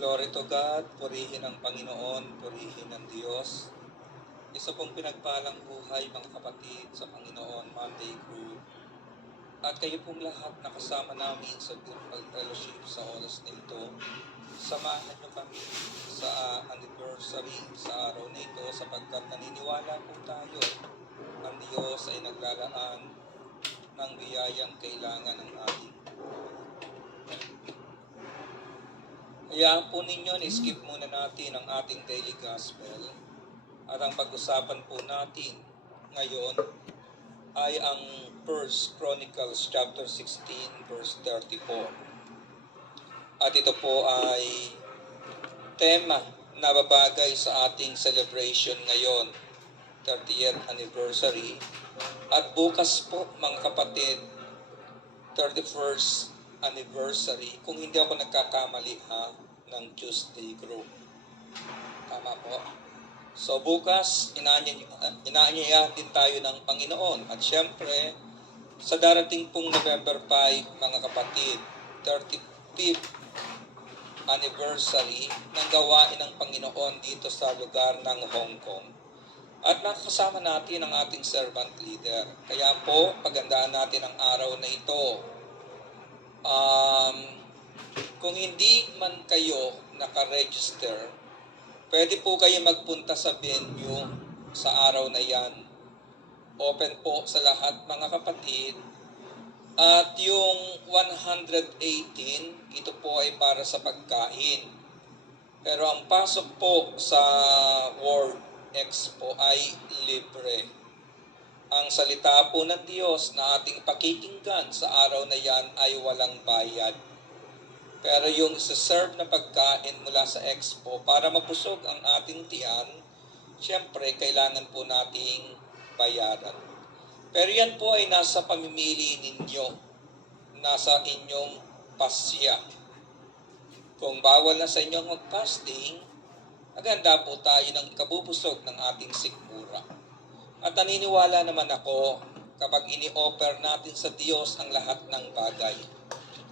Glory to God, purihin ang Panginoon, purihin ang Diyos. Isa pong pinagpalang buhay mga kapatid sa Panginoon, Monday Group. At kayo pong lahat nakasama namin sa Virtual Fellowship sa oras na ito. Samahan niyo kami sa anniversary sa araw na ito sapagkat naniniwala po tayo ang Diyos ay naglalaan ng biyayang kailangan ng ating. Hayaan po ninyo, skip muna natin ang ating daily gospel. At ang pag-usapan po natin ngayon ay ang 1 Chronicles chapter 16 verse 34. At ito po ay tema na babagay sa ating celebration ngayon, 30th anniversary. At bukas po mga kapatid, 31st anniversary, kung hindi ako nagkakamali ng Tuesday group. Tama po. So bukas, inaanyayahan din tayo ng Panginoon. At syempre, sa darating pong November 5, mga kapatid, 35th anniversary ng gawain ng Panginoon dito sa lugar ng Hong Kong. At nakasama natin ang ating servant leader. Kaya po, pagandaan natin ang araw na ito. Kung hindi man kayo naka-register, pwede po kayo magpunta sa venue sa araw na yan. Open po sa lahat mga kapatid. At yung 118, ito po ay para sa pagkain. Pero ang pasok po sa World Expo ay libre. Ang salita po ng Diyos na ating pakikinggan sa araw na yan ay walang bayad. Pero yung isa-serve na pagkain mula sa expo para mapusog ang ating tiyan, siyempre kailangan po nating bayaran. Pero yan po ay nasa pamimili ninyo, nasa inyong pasya. Kung bawal na sa inyong mag-fasting, maganda po tayo ng ikabubusog ng ating sikmura. At naniniwala naman ako kapag ini-offer natin sa Diyos ang lahat ng bagay.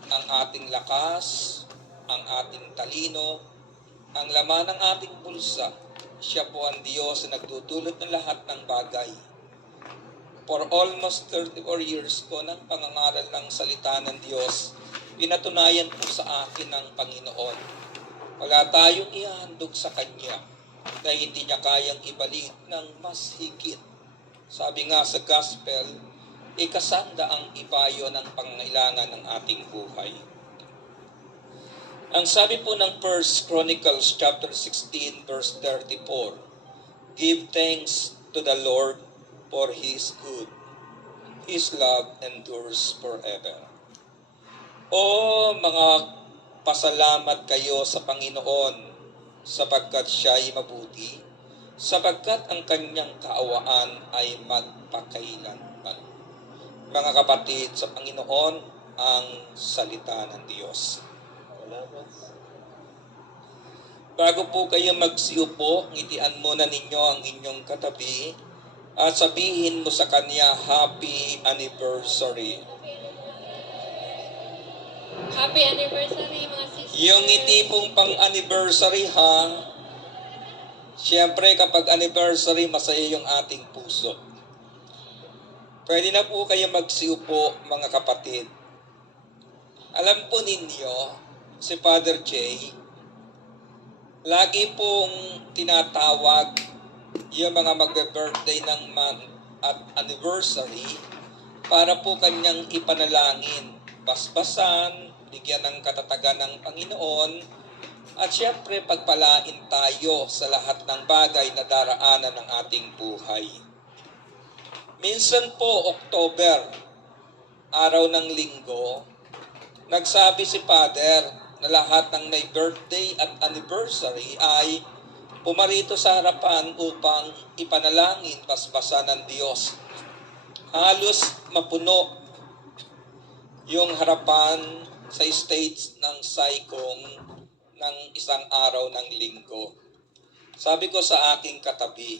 Ang ating lakas, ang ating talino, ang laman ng ating bulsa. Siya po ang Diyos na nagdudulot ng lahat ng bagay. For almost 34 years ko ng pangangaral ng salita ng Diyos, pinatunayan po sa akin ng Panginoon. Wala tayong ihahandog sa Kanya na hindi niya kayang ibalik ng mas higit. Sabi nga sa gospel, ikasanda ang ibayo ng pangailangan ng ating buhay. Ang sabi po ng 1 Chronicles chapter 16 verse 34, give thanks to the Lord for His good. His love endures forever. O mga pasalamat kayo sa Panginoon sapagkat Siya ay mabuti, sapagkat ang Kanyang kaawaan ay magpakailanman. Mga kapatid sa Panginoon, ang salita ng Diyos. Bago po kayo magsiupo, ngitian muna ninyo ang inyong katabi at sabihin mo sa kanya, Happy Anniversary. Happy anniversary mga sisters. Yung ngiti pong pang-anniversary siyempre kapag anniversary, masaya yung ating puso. Pwede na po kayo magsiupo mga kapatid. Alam po ninyo, si Father Jay, lagi pong tinatawag yung mga magbe-birthday ng month at anniversary para po kanyang ipanalangin, basbasan, bigyan ng katatagan ng Panginoon, at siyempre pagpalain tayo sa lahat ng bagay na daraanan ng ating buhay. Minsan po, October, araw ng linggo, nagsabi si Father na lahat ng may birthday at anniversary ay pumarito sa harapan upang ipanalangin basbasan ng Diyos. Halos mapuno yung harapan sa stage ng Saikong ng isang araw ng linggo. Sabi ko sa aking katabi,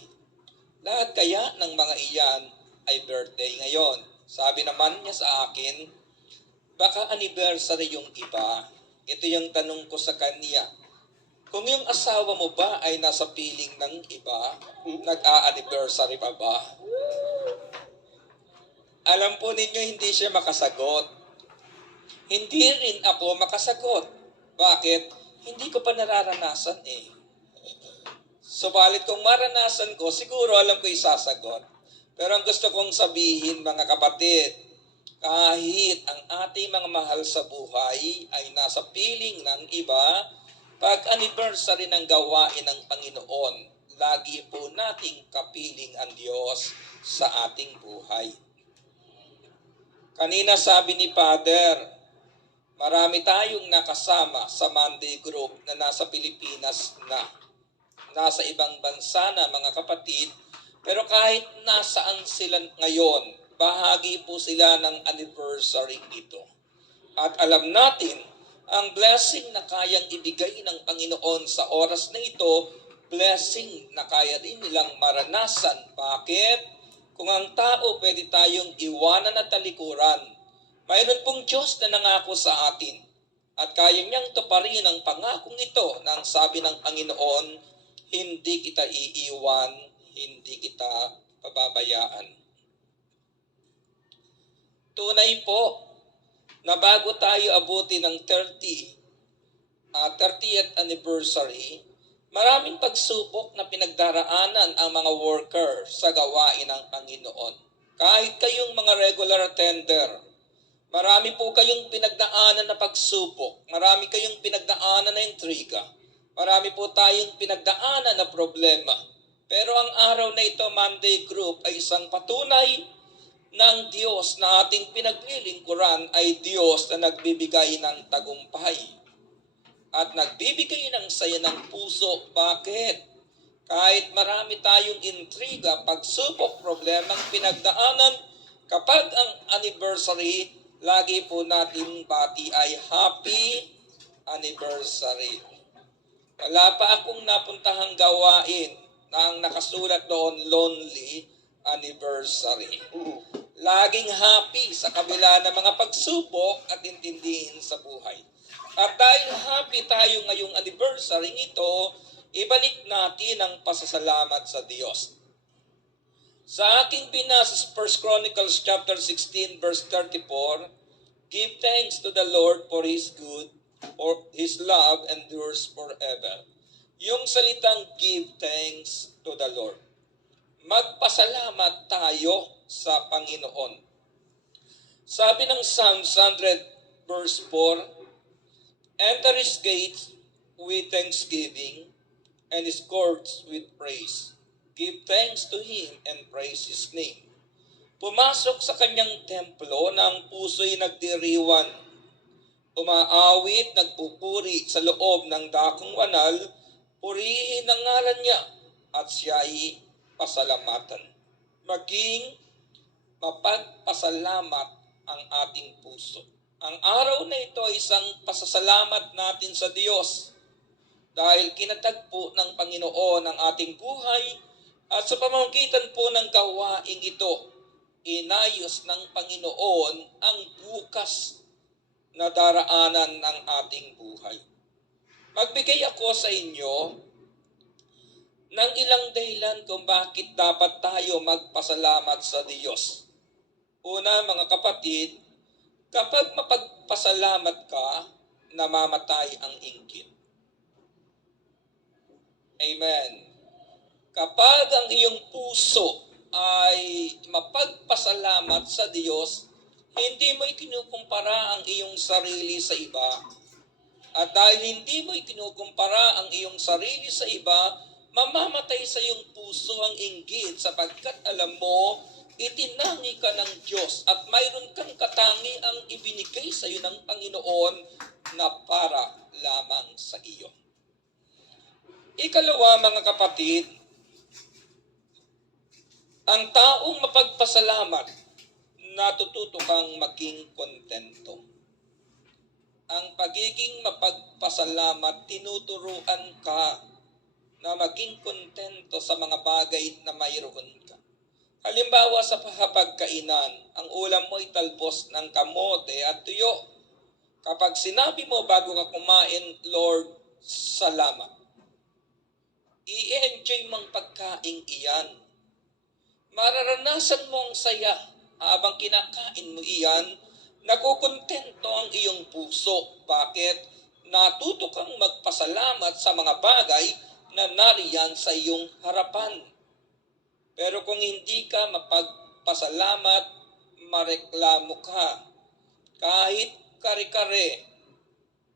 lahat kaya ng mga iyan ay birthday ngayon? Sabi naman niya sa akin, baka anniversary yung iba. Ito yung tanong ko sa kanya, Kung yung asawa mo ba ay nasa piling ng iba, nag-a-anniversary pa ba? Alam po ninyo, hindi siya makasagot. Hindi rin ako makasagot. Bakit? Hindi ko pa nararanasan eh. Subalit kung maranasan ko, siguro alam ko isasagot. Pero ang gusto kong sabihin mga kapatid, kahit ang ating mga mahal sa buhay ay nasa piling ng iba, pag anniversary ng gawain ng Panginoon, lagi po nating kapiling ang Diyos sa ating buhay. Kanina sabi ni Father, marami tayong nakasama sa Monday group na nasa Pilipinas na. Nasa ibang bansa na mga kapatid, pero kahit nasaan sila ngayon, bahagi po sila ng anniversary ito. At alam natin, ang blessing na kayang ibigay ng Panginoon sa oras na ito, blessing na kaya din nilang maranasan. Bakit? Kung ang tao pwede tayong iwanan at talikuran, mayroon pong Diyos na nangako sa atin. At kaya niyang tuparin ang pangakong ito na ang sabi ng Panginoon, hindi kita iiwan, hindi kita pababayaan. Tunay po na bago tayo abuti ng 30th anniversary, maraming pagsubok na pinagdaraanan ang mga worker sa gawain ng Panginoon. Kahit kayong mga regular attender, marami po kayong pinagdaanan na pagsubok, marami kayong pinagdaanan na intriga, marami po tayong pinagdaanan na problema. Pero ang araw na ito, Monday Group, ay isang patunay ng Diyos na ating pinaglilingkuran ay Diyos na nagbibigay ng tagumpay at nagbibigay ng saya ng puso. Bakit? Kahit marami tayong intriga, pagsubok, problemang pinagdaanan, kapag ang anniversary, lagi po natin bati ay happy anniversary. Wala pa akong napuntahang gawain na ang nakasulat doon, lonely anniversary. Laging happy sa kabila ng mga pagsubok at intindihin sa buhay. At dahil happy tayo ngayong anniversary ito, ibalik natin ang pasasalamat sa Diyos. Sa aking binasa sa 1 Chronicles chapter 16 verse 34, give thanks to the Lord for His good, for His love endures forever. Yung salitang give thanks to the Lord. Magpasalamat tayo sa Panginoon. Sabi ng Psalm 100 verse 4, enter His gates with thanksgiving and His courts with praise. Give thanks to Him and praise His name. Pumasok sa kanyang templo na ang puso'y nagdiriwan. Umaawit, nagpupuri sa loob ng dakong wanal, purihin ang ngalan niya at siya'y pasalamatan. Maging mapagpasalamat ang ating puso. Ang araw na ito ay isang pasasalamat natin sa Diyos dahil kinatagpo ng Panginoon ang ating buhay at sa pamamagitan po ng gawaing ito, inayos ng Panginoon ang bukas na daraanan ng ating buhay. Magbigay ako sa inyo ng ilang dahilan kung bakit dapat tayo magpasalamat sa Diyos. Una, mga kapatid, kapag mapagpasalamat ka, namamatay ang inggit. Amen. Kapag ang iyong puso ay mapagpasalamat sa Diyos, hindi mo ikinukumpara ang iyong sarili sa iba. At dahil hindi mo ikinukumpara ang iyong sarili sa iba, mamamatay sa iyong puso ang inggit sapagkat alam mo, itinangi ka ng Diyos at mayroon kang katangi ang ibinigay sa iyo ng Panginoon na para lamang sa iyo. Ikalawa, mga kapatid, ang taong mapagpasalamat, natututo kang maging kontento. Ang pagiging mapagpasalamat, tinuturuan ka na maging kontento sa mga bagay na mayroon ka. Halimbawa sa hapagkainan, ang ulam mo ay talbos ng kamote at tuyo. Kapag sinabi mo bago ka kumain, Lord, salamat. i-enjoy mong pagkain iyan. Mararanasan mo ang saya habang kinakain mo iyan, nakukontento ang iyong puso. Bakit? Natuto kang magpasalamat sa mga bagay na nariyan sa iyong harapan. Pero kung hindi ka mapagpasalamat, mareklamo ka. Kahit kare-kare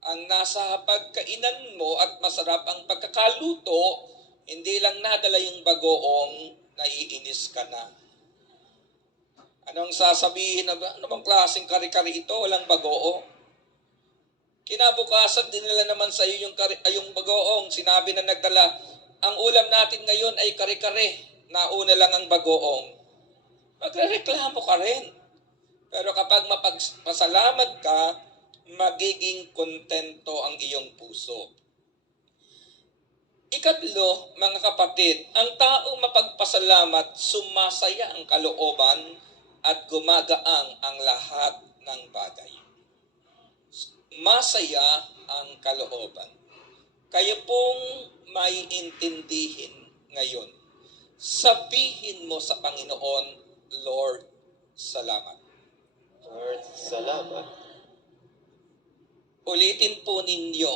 ang nasa pagkainan mo at masarap ang pagkakaluto, hindi lang nadala yung bagoong, naiinis ka na. Anong sasabihin na ba? Ano bang klaseng kare-kare ito? Walang bagoo. Kinabukasan, dinala naman sa iyo yung bagoong. Sinabi na nagdala, ang ulam natin ngayon ay kare-kare. Nauna lang ang bagoong. Magrereklamo ka rin. Pero kapag mapagpasalamat ka, magiging kontento ang iyong puso. Ikatlo, mga kapatid, ang taong mapagpasalamat, sumasaya ang kalooban at gumagaang ang lahat ng bagay. Masaya ang kalooban. Kayo pong may intindihin ngayon. Sabihin mo sa Panginoon, Lord, salamat. Lord, salamat. Ulitin po ninyo,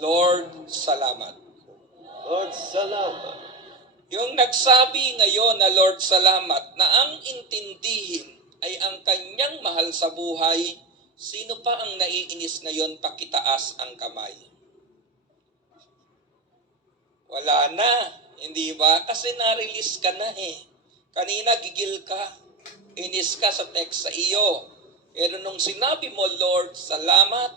Lord, salamat. Lord, salamat. Yung nagsabi ngayon na Lord, salamat, na ang intindihin ay ang kanyang mahal sa buhay, sino pa ang naiinis ngayon, pakitaas ang kamay? Wala na, hindi ba? Kasi na-release ka na eh. Kanina gigil ka, inis ka sa text sa iyo. Pero nung sinabi mo, Lord, salamat,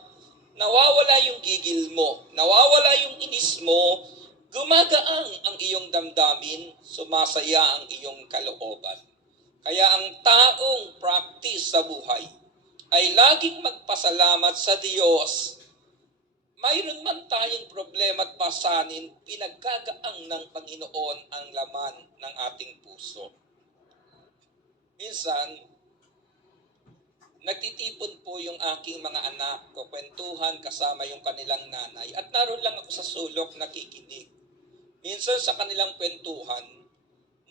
nawawala yung gigil mo, nawawala yung inis mo, gumagaang ang iyong damdamin, sumasaya ang iyong kalooban. Kaya ang taong practice sa buhay ay laging magpasalamat sa Diyos. Mayroon man tayong problema at pasanin, pinagkagaang ng Panginoon ang laman ng ating puso. Minsan, nagtitipon po yung aking mga anak, kukwentuhan kasama yung kanilang nanay, at naroon lang ako sa sulok nakikinig. Minsan sa kanilang kwentuhan,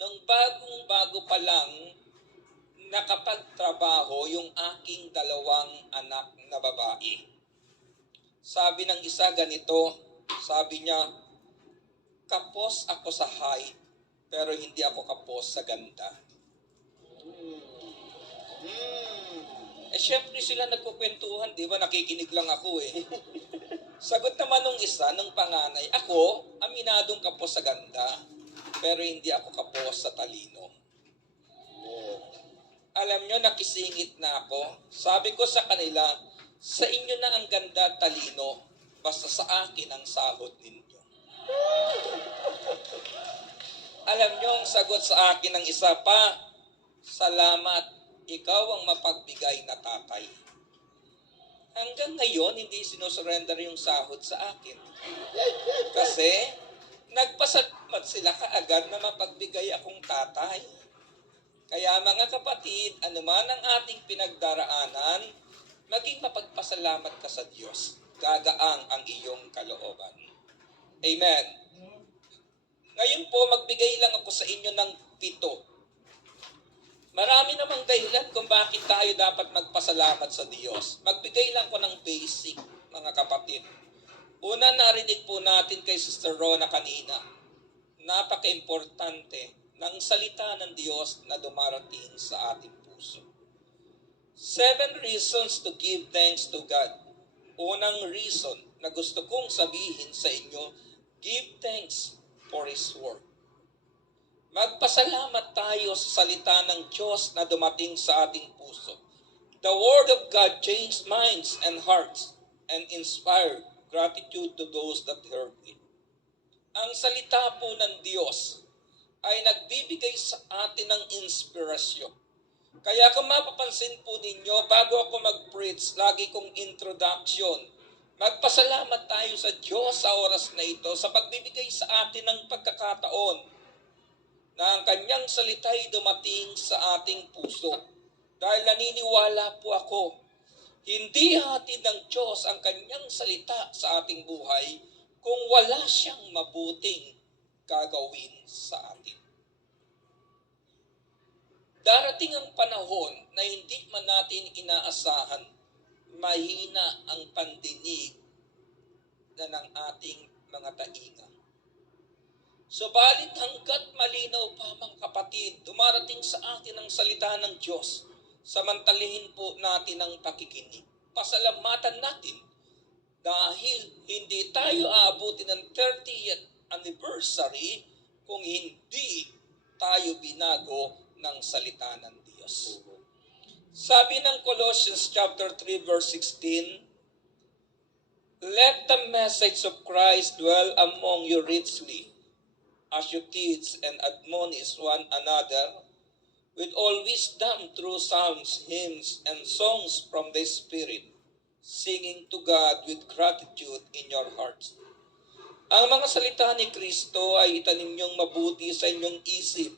nung bagong-bago pa lang, nakapagtrabaho yung aking dalawang anak na babae. Sabi ng isa ganito, sabi niya, kapos ako sa height, pero hindi ako kapos sa ganda. Syempre sila nagkukwentuhan, di ba? Nakikinig lang ako eh. Sagot naman nung isa, nung panganay, ako, aminadong kapos sa ganda, pero hindi ako kapos sa talino. Alam nyo, nakisingit na ako. Sabi ko sa kanila, sa inyo na ang ganda at talino, basta sa akin ang sahod ninyo. Alam nyo, ang sagot sa akin ng isa pa, salamat, ikaw ang mapagbigay na tatay. Hanggang ngayon, hindi sinusurrender yung sahod sa akin. Kasi, nagpasalamat sila kaagad na mapagbigay akong tatay. Kaya mga kapatid, anuman ang ating pinagdaraanan, maging mapagpasalamat ka sa Diyos. Gagaang ang iyong kalooban. Amen. Ngayon po, magbigay lang ako sa inyo ng 7. Marami namang dahilan kung bakit tayo dapat magpasalamat sa Diyos. Magbigay lang ko ng basic, mga kapatid. Una, narinig po natin kay Sister Rona kanina. Napaka-importante ng salita ng Diyos na dumarating sa ating puso. 7 reasons to give thanks to God. Unang reason na gusto kong sabihin sa inyo, give thanks for His word. Magpasalamat tayo sa salita ng Diyos na dumating sa ating puso. The Word of God changed minds and hearts and inspired gratitude to those that heard it. Ang salita po ng Diyos ay nagbibigay sa atin ng inspirasyon. Kaya kung mapapansin po ninyo, bago ako mag-preach, lagi kong introduction, magpasalamat tayo sa Diyos sa oras na ito sa pagbibigay sa atin ng pagkakataon na ang kanyang salita'y dumating sa ating puso. Dahil naniniwala po ako, hindi hatid ng Diyos ang kanyang salita sa ating buhay kung wala siyang mabuting gagawin sa atin. Darating ang panahon na hindi man natin inaasahan, mahina ang pandinig na ng ating mga tainga. Subalit hanggat malinaw pa mga kapatid, dumarating sa atin ang salita ng Diyos, samantalihin po natin ang pakikinig. Pasalamatan natin dahil hindi tayo aabutin ng 30th anniversary kung hindi tayo binago ng salita ng Diyos. Sabi ng Colossians chapter 3 verse 16, "Let the message of Christ dwell among you richly, as you teach and admonish one another with all wisdom through psalms, hymns, and songs from the Spirit, singing to God with gratitude in your hearts." Ang mga salita ni Kristo ay itanim niyong mabuti sa inyong isip.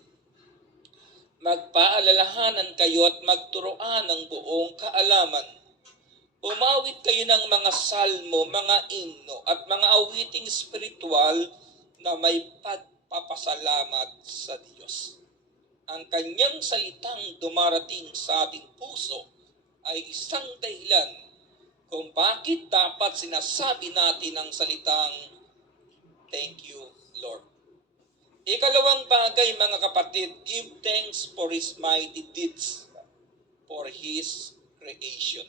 Magpaalalahanan kayo at magturoan ng buong kaalaman. Umawit kayo ng mga salmo, mga himno, at mga awiting spiritual na may pagpapasalamat sa Diyos. Ang kanyang salitang dumarating sa ating puso ay isang dahilan kung bakit dapat sinasabi natin ang salitang "Thank you, Lord." Ikalawang bagay mga kapatid, give thanks for His mighty deeds, for His creation.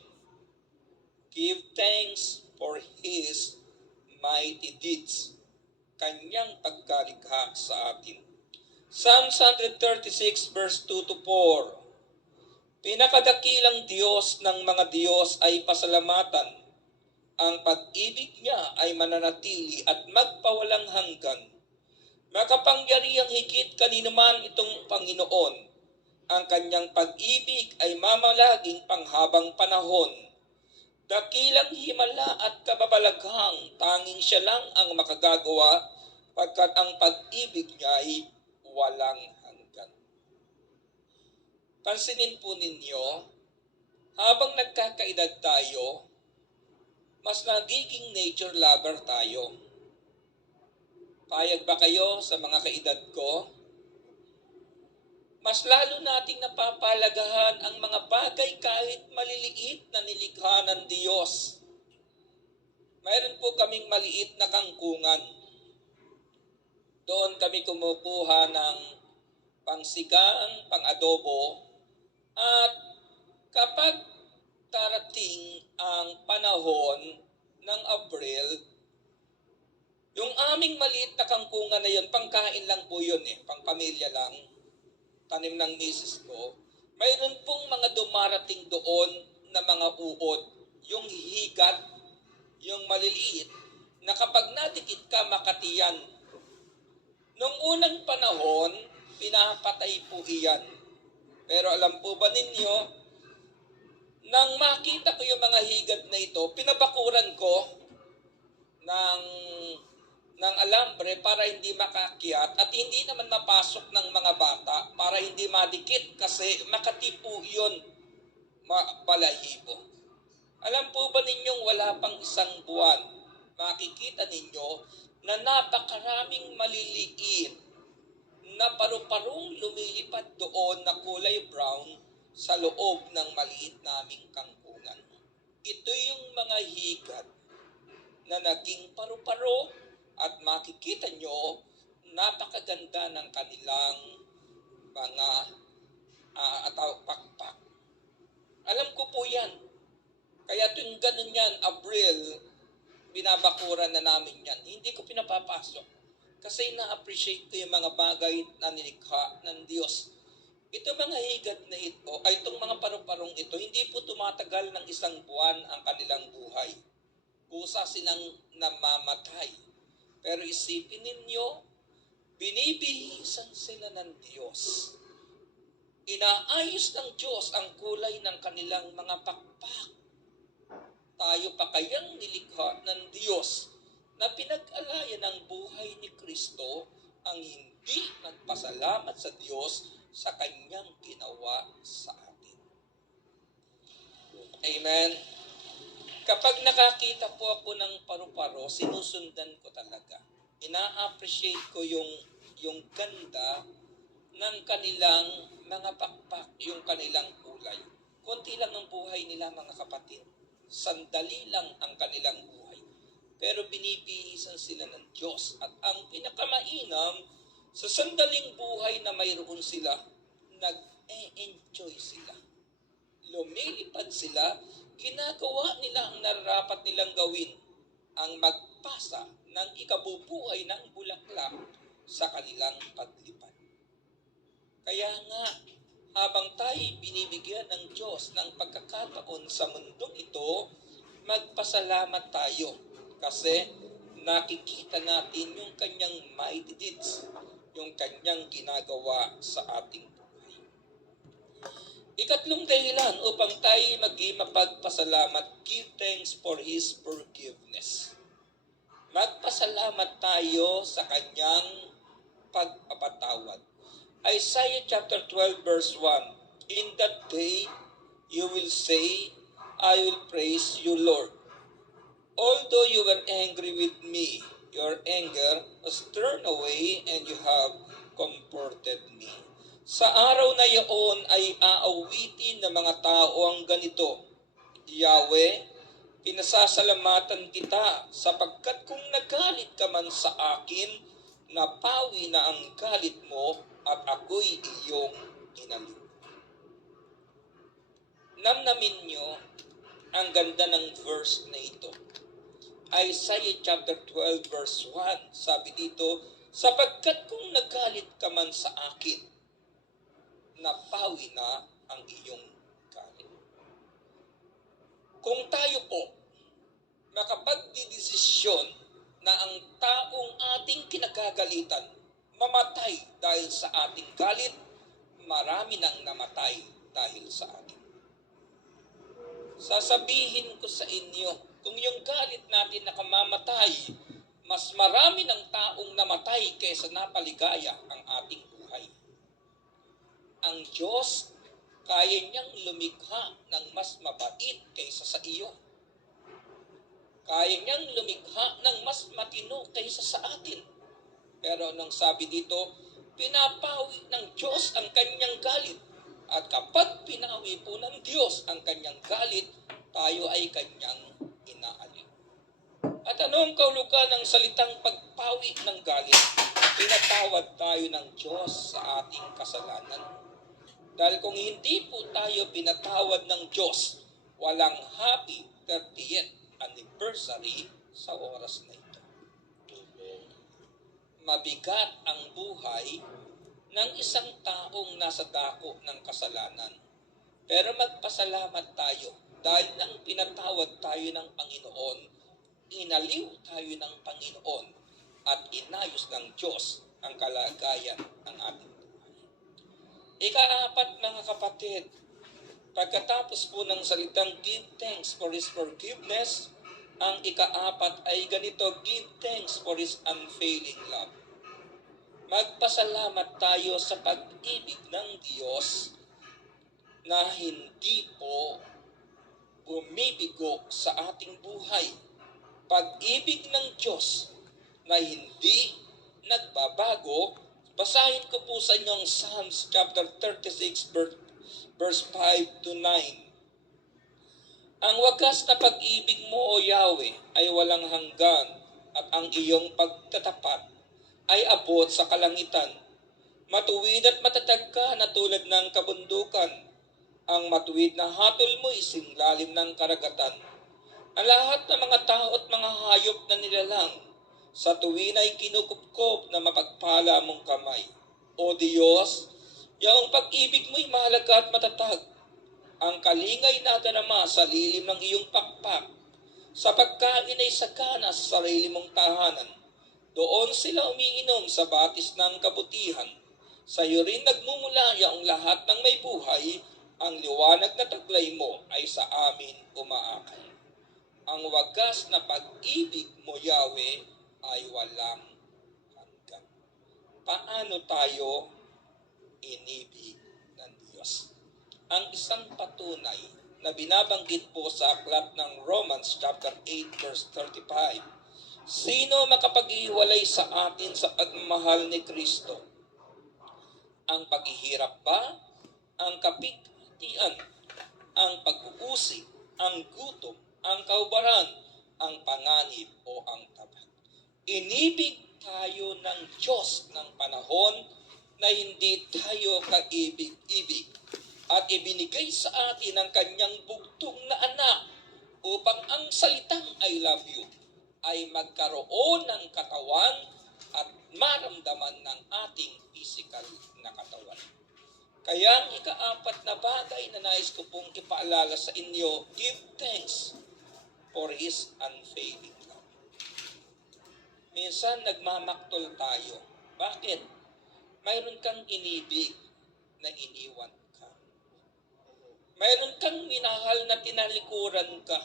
Give thanks for His mighty deeds, kanyang pagkalikha sa atin. Psalms 136 verse 2 to 4, "Pinakadakilang Diyos ng mga Diyos ay pasalamatan. Ang pag-ibig niya ay mananatili at magpawalang hanggan. Makapangyarihang higit kanino man itong Panginoon. Ang kanyang pag-ibig ay mamalaging panghabang panahon. Dakilang himala at kababalaghang tanging siya lang ang makagagawa, pagkat ang pag-ibig niya ay walang hanggan." Pansinin po ninyo, habang nagkakaedad tayo, mas nagiging nature lover tayo. Payag ba kayo sa mga kaedad ko? Mas lalo nating napapalagahan ang mga bagay kahit maliliit na nilikha ng Diyos. Mayroon po kaming maliit na kangkungan. Doon kami kumukuha ng pangsigang, pang-adobo, at kapag darating ang panahon ng Abril, yung aming maliit na kangkungan na yun, pangkain lang po yun pangpamilya lang, tanim ng misis ko, mayroon pong mga dumarating doon na mga uod, yung higat, yung maliliit, na kapag nadikit ka, makatiyan. Nung unang panahon, pinapatay po iyan. Pero alam po ba ninyo, nang makita ko yung mga higad na ito, pinabakuran ko ng alambre para hindi makakyat at hindi naman mapasok ng mga bata para hindi madikit kasi makatipo yun, balahibo. Alam po ba ninyong wala pang isang buwan, makikita ninyo na napakaraming maliliit na paru-parong lumilipad doon na kulay brown sa loob ng maliit naming kangkungan. Ito yung mga higad na naging paru-paro at makikita nyo napakaganda ng kanilang mga pakpak. Alam ko po yan. Kaya tuwing ganun yan, Abril, binabakuran na namin yan. Hindi ko pinapapasok. Kasi na-appreciate ko yung mga bagay na nilikha ng Diyos. Ito mga higad na ito, ay itong mga paru-parong ito, hindi po tumatagal ng isang buwan ang kanilang buhay. Kusa silang namamatay. Pero isipin ninyo, binibihisan sila ng Diyos. Inaayos ng Diyos ang kulay ng kanilang mga pakpak. Tayo pa kayang nilikha ng Diyos na pinag-alayan ng buhay ni Kristo ang hindi nagpasalamat sa Diyos sa kanyang ginawa sa atin. Amen. Kapag nakakita po ako ng paru-paro, sinusundan ko talaga. Ina-appreciate ko yung yung ganda ng kanilang mga pakpak, yung kanilang kulay. Konti lang ang buhay nila mga kapatid. Sandali lang ang kanilang buhay. Pero binibihisan sila ng Diyos. At ang pinakamainam, sa sandaling buhay na mayroon sila, nag-e-enjoy sila. Lumilipad sila, ginagawa nila ang nararapat nilang gawin, ang magpasa ng ikabubuhay ng bulaklak sa kanilang paglipad. Kaya nga, habang tayo binibigyan ng Diyos ng pagkakataon sa mundong ito, magpasalamat tayo kasi nakikita natin yung kanyang mighty deeds, yung kanyang ginagawa sa ating buhay. Ikatlong dahilan upang tayo maging mapagpasalamat, give thanks for His forgiveness. Magpasalamat tayo sa kanyang pagpapatawad. Isaiah chapter 12 verse 1, in that day you will say, I will praise you, Lord. Although you were angry with me, your anger was turned away and you have comforted me. Sa araw na iyon ay aawitin ng mga tao ang ganito, Yahweh, pinasasalamatan kita sapagkat kung nagalit ka man sa akin, napawi na ang galit mo at ako'y iyong inaliw. Namnamin nyo ang ganda ng verse na ito. Isaiah chapter 12 verse 1, sabi dito, sapagkat kung nagalit ka man sa akin, napawi na ang iyong galit. Kung tayo po makapagdidesisyon na ang taong ating kinagagalitan mamatay dahil sa ating galit, marami nang namatay dahil sa atin. Sasabihin ko sa inyo, kung yung galit natin nakamamatay, mas marami ng taong namatay kaysa napaligaya ang ating buhay. Ang Diyos, kaya niyang lumikha ng mas mabait kaysa sa iyo. Kaya niyang lumikha ng mas matino kaysa sa atin. Pero anong sabi dito, pinapawi ng Diyos ang kanyang galit. At kapag pinawi po ng Diyos ang kanyang galit, tayo ay kanyang inaaliw. At ano ang kahulugan ng salitang pagpawi ng galit? Pinatawad tayo ng Diyos sa ating kasalanan. Dahil kung hindi po tayo pinatawad ng Diyos, walang happy 30th anniversary sa oras na ito. Mabigat ang buhay ng isang taong nasa dako ng kasalanan. Pero magpasalamat tayo dahil nang pinatawad tayo ng Panginoon, inaliw tayo ng Panginoon at inayos ng Diyos ang kalagayan ng ating buhay. Ika-apat mga kapatid, pagkatapos po ng salitang give thanks for His forgiveness, ang ika-apat ay ganito, give thanks for His unfailing love. Magpasalamat tayo sa pag-ibig ng Diyos na hindi po bumibigo sa ating buhay. Pag-ibig ng Diyos na hindi nagbabago. Basahin ko po sa inyo ang Psalms chapter 36 verse 5 to 9. Ang wagas na pag-ibig mo, O Yahweh, ay walang hanggan at ang iyong pagtatapat ay abot sa kalangitan. Matuwid at matatag ka na tulad ng kabundukan. Ang matuwid na hatol mo ay singlalim ng karagatan. Ang lahat ng mga tao at mga hayop na nilalang, sa tuwin ay kinukupkop na mapagpala mong kamay. O Diyos, yung pag-ibig mo'y mahalaga at matatag. Ang kalingay na darama sa lilim ng iyong pakpak. Sa pagkain ay sakana sa sarili mong tahanan. Doon sila umiinom sa batis ng kabutihan. Sa iyo rin nagmumulaya ang lahat ng may buhay. Ang liwanag na taglay mo ay sa amin umaakay. Ang wagas na pag-ibig mo, Yahweh, ay walang hanggan. Paano tayo inibig ng Diyos? Ang isang patunay na binabanggit po sa aklat ng Romans chapter 8 verse 35. Sino makapaghiwalay sa atin sa pagmamahal ni Kristo? Ang paghihirap ba? Ang kapigtian? Ang pag-uusig? Ang gutom? Ang kaubaran? Ang panganib o ang tabak? Inibig tayo ng Diyos ng panahon na hindi tayo kaibig-ibig at ibinigay sa atin ang kanyang bugtong na anak upang ang salitang I love you ay magkaroon ng katawan at maramdaman ng ating physical na katawan. Kaya ang ikaapat na bagay na nais ko pong ipaalala sa inyo, give thanks for His unfailing love. Minsan nagmamaktol tayo. Bakit? Mayroon kang inibig na iniwan ka. Mayroon kang minahal na tinalikuran ka.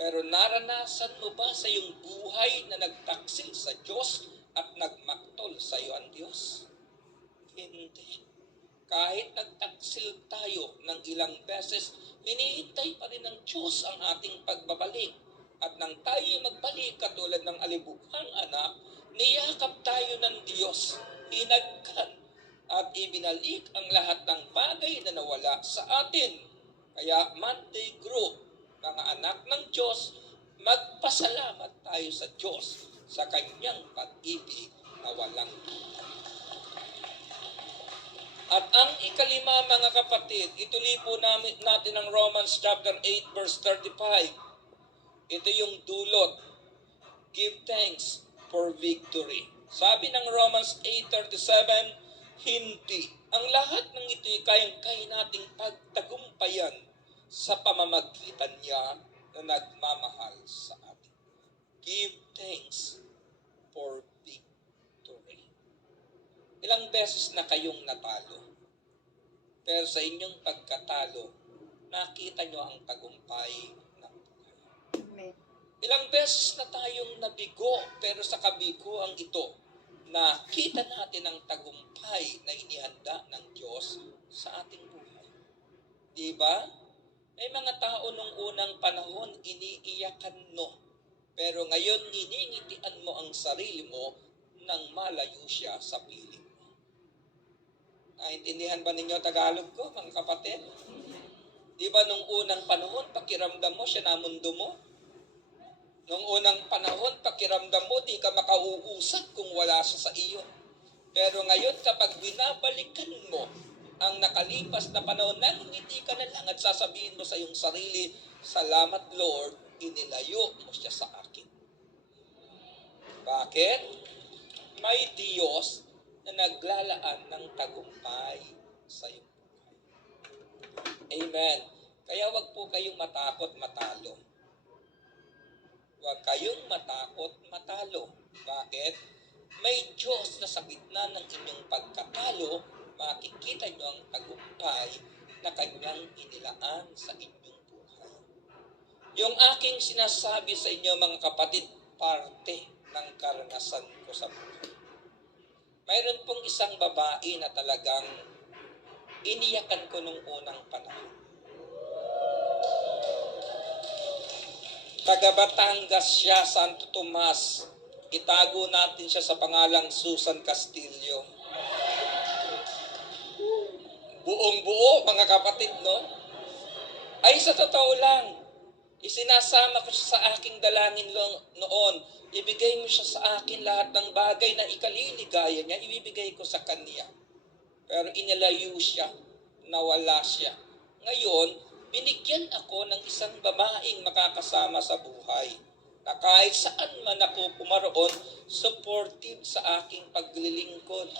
Pero naranasan mo ba sa iyong buhay na nagtaksil sa Diyos at nagmaktol sa iyo ang Diyos? Hindi. Kahit nagtaksil tayo ng ilang beses, hinihintay pa rin ng Diyos ang ating pagbabalik. At nang tayo magbalik katulad ng alibughang anak, niyakap tayo ng Diyos, hinagkan, at ibinalik ang lahat ng bagay na nawala sa atin. Kaya Monday Group, mga anak ng Diyos, magpasalamat tayo sa Diyos sa kanyang pag-ibig na walang hanggan. At ang ikalima, mga kapatid, ituloy po natin ang Romans chapter 8 verse 35. Ito yung dulot. Give thanks for victory. Sabi ng Romans 8:37, hindi. Ang lahat ng ito'y kayang-kaya nating pagtagumpayan sa pamamagitan niya na nagmamahal sa atin. Give thanks for victory. Ilang beses na kayong natalo. Pero sa inyong pagkatalo, nakita nyo ang tagumpay ng buhay. Amen. Ilang beses na tayong nabigo, pero sa kabiguan ito, nakita natin ang tagumpay na inihanda ng Diyos sa ating buhay. Diba? May mga tao nung unang panahon, iniiyakan mo. Pero ngayon, niningitian mo ang sarili mo nang malayo siya sa piling mo. Naintindihan ba ninyo Tagalog ko, mga kapatid? Diba nung unang panahon, pakiramdam mo siya na mundo mo? Nung unang panahon, pakiramdam mo, di ka makauusap kung wala siya sa iyo. Pero ngayon, kapag binabalikan mo ang nakalipas na panahon, nangingiti ka na lang at sasabihin mo sa iyong sarili, salamat Lord, inilayo mo siya sa akin. Bakit? May Diyos na naglalaan ng tagumpay sa iyong buhay. Amen. Kaya wag po kayong matakot matalo. Huwag kayong matakot matalo. Bakit? May Diyos na sa gitna ng inyong pagkatalo, makikita nyo ang tagumpay na kanyang inilaan sa inyong buhay. Yung aking sinasabi sa inyo mga kapatid, parte ng karanasan ko sa buhay. Mayroon pong isang babae na talagang iniyakan ko nung unang panahon. Taga Batangas siya, Santo Tomas. Itago natin siya sa pangalang Susan Castillo. Buong-buo, mga kapatid, no? Ay, sa totoo lang, isinasama ko siya sa aking dalangin noon. Ibigay mo siya sa akin lahat ng bagay na ikaliligaya niya, ibibigay ko sa kanya. Pero inilayo siya, nawala siya. Ngayon, binigyan ako ng isang babaeng makakasama sa buhay na kahit saan man ako pumaroon, supportive sa aking paglilingkod.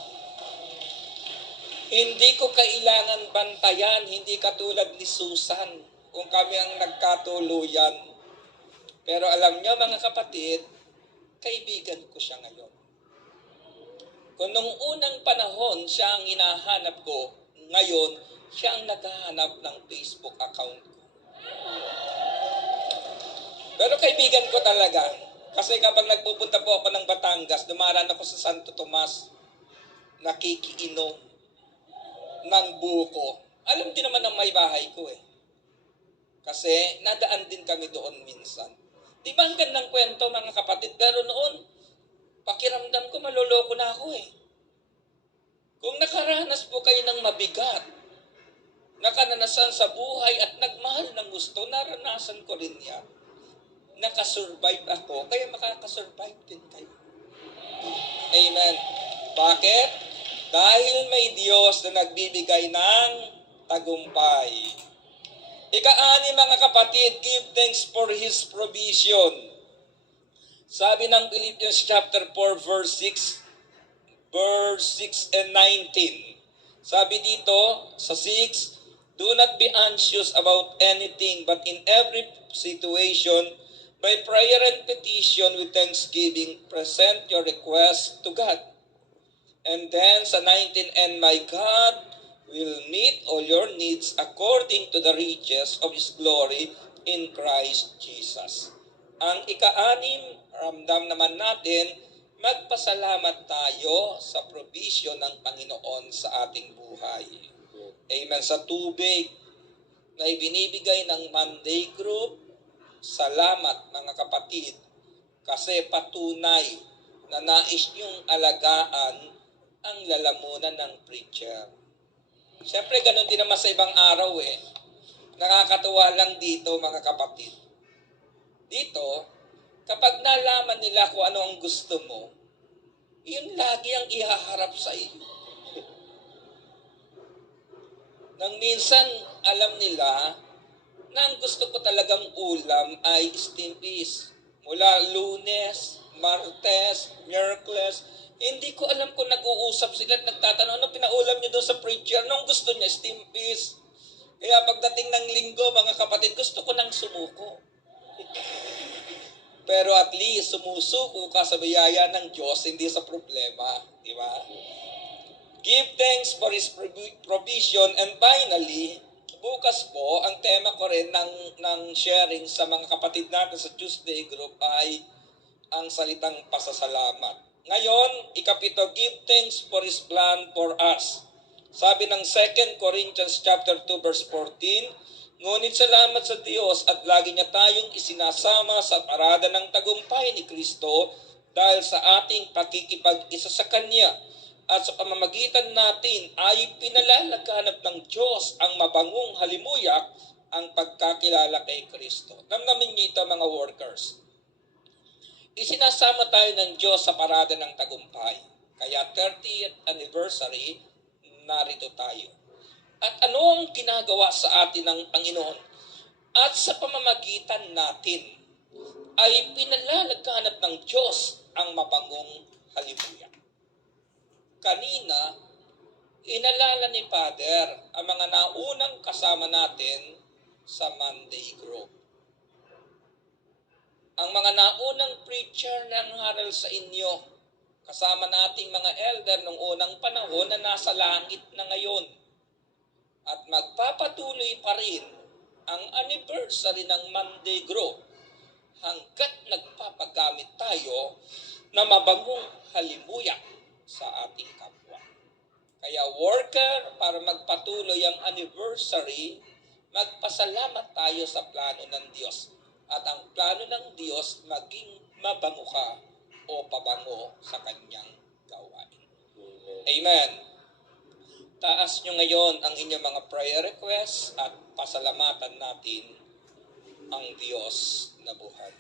Hindi ko kailangan bantayan, hindi katulad ni Susan kung kami ang nagkatuluyan. Pero alam niyo mga kapatid, kaibigan ko siya ngayon. Kung nung unang panahon siya ang hinahanap ko, ngayon siya ang naghahanap ng Facebook account ko. Pero kaibigan ko talaga. Kasi kapag nagpupunta po ako ng Batangas, dumaraan ako sa Santo Tomas, nakikiinom ng buko. Alam din naman ang may bahay ko eh. Kasi nadaan din kami doon minsan. Di ba ang gandang kwento mga kapatid? Pero noon, pakiramdam ko maloloko na ako eh. Kung nakaranas po kayo ng mabigat, nakaranasan sa buhay at nagmahal ng gusto, naranasan ko rin yan. Nakasurvive ako, kaya makakasurvive din kayo. Amen. Bakit? Dahil may Diyos na nagbibigay ng tagumpay. Ika-6 mga kapatid, give thanks for His provision. Sabi ng Philippians chapter 4 verse 6 and 19. Sabi dito sa 6, do not be anxious about anything, but in every situation, by prayer and petition with thanksgiving, present your request to God. And then sa 19, and my God will meet all your needs according to the riches of His glory in Christ Jesus. Ang ika-6, ramdam naman natin, magpasalamat tayo sa provision ng Panginoon sa ating buhay. Amen. Sa tubig na ibinibigay ng Monday Group, salamat mga kapatid, kasi patunay na nais niyong alagaan ang lalamunan ng preacher. Siyempre, ganun din naman sa ibang araw eh. Nakakatuwa lang dito mga kapatid. Dito, kapag nalaman nila kung ano ang gusto mo, yun lagi ang ihaharap sa iyo. Nang minsan, alam nila na ang gusto ko talagang ulam ay stimpis. Mula Lunes, Martes, Miyerkules, hindi ko alam kung nag-uusap sila at nagtatanong, ano pinaulam niyo doon sa preacher? Anong gusto niya? Stimpis. Kaya pagdating ng linggo, mga kapatid, gusto ko nang sumuko. Pero at least, sumusuko ka sa biyaya ng Diyos, hindi sa problema. Di ba? Give thanks for His provision. And finally, bukas po, ang tema ko rin ng sharing sa mga kapatid natin sa Tuesday group ay ang salitang pasasalamat. Ngayon, ikapito, give thanks for His plan for us. Sabi ng 2 Corinthians chapter 2 verse 14, ngunit salamat sa Diyos at lagi niya tayong isinasama sa parada ng tagumpay ni Kristo dahil sa ating pakikipag-isa sa Kanya. At sa pamamagitan natin ay pinalalaganap ng Diyos ang mabangong halimuyak ang pagkakilala kay Kristo. Namnamin niyo ito mga workers. Isinasama tayo ng Diyos sa parada ng tagumpay. Kaya 30th anniversary, narito tayo. At ano ang ginagawa sa atin ng Panginoon? At sa pamamagitan natin ay pinalalaganap ng Diyos ang mabangong halimuyak. Kanina, inalala ni Father ang mga naunang kasama natin sa Monday Group. Ang mga naunang preacher na nangaral sa inyo, kasama nating mga elder nung unang panahon na nasa langit na ngayon. At magpapatuloy pa rin ang anniversary ng Monday Group hanggat nagpapagamit tayo na mabangong halimuyak sa ating kapwa. Kaya worker, para magpatuloy ang anniversary, magpasalamat tayo sa plano ng Diyos. At ang plano ng Diyos, maging mabango ka o pabango sa kanyang gawain. Amen. Taas nyo ngayon ang inyong mga prayer requests at pasalamatan natin ang Diyos na buhay.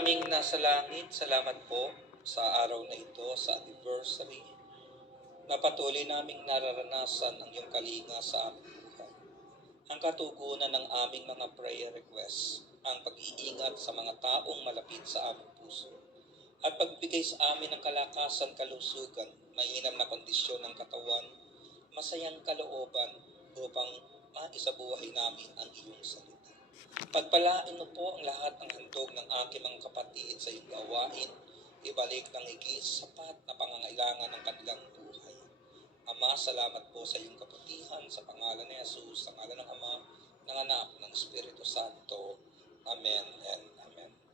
naming nasa langit, salamat po sa araw na ito, sa anniversary, na patuloy naming nararanasan ang iyong kalinga sa aming buhay. Ang katugunan ng aming mga prayer requests, ang pag-iingat sa mga taong malapit sa aming puso, at pagbigay sa amin ng kalakasan, kalusugan, mainam na kondisyon ng katawan, masayang kalooban upang maisabuhay namin ang iyong salita. Pagpalain mo po ang lahat ng handog ng aking mga kapatid sa iyong gawain, ibalik ng higit sapat na pangangailangan ng kanilang buhay. Ama, salamat po sa iyong kaputihan sa pangalan ni Jesus, sa ngalan ng Ama, ng Anak, ng Espiritu Santo. Amen and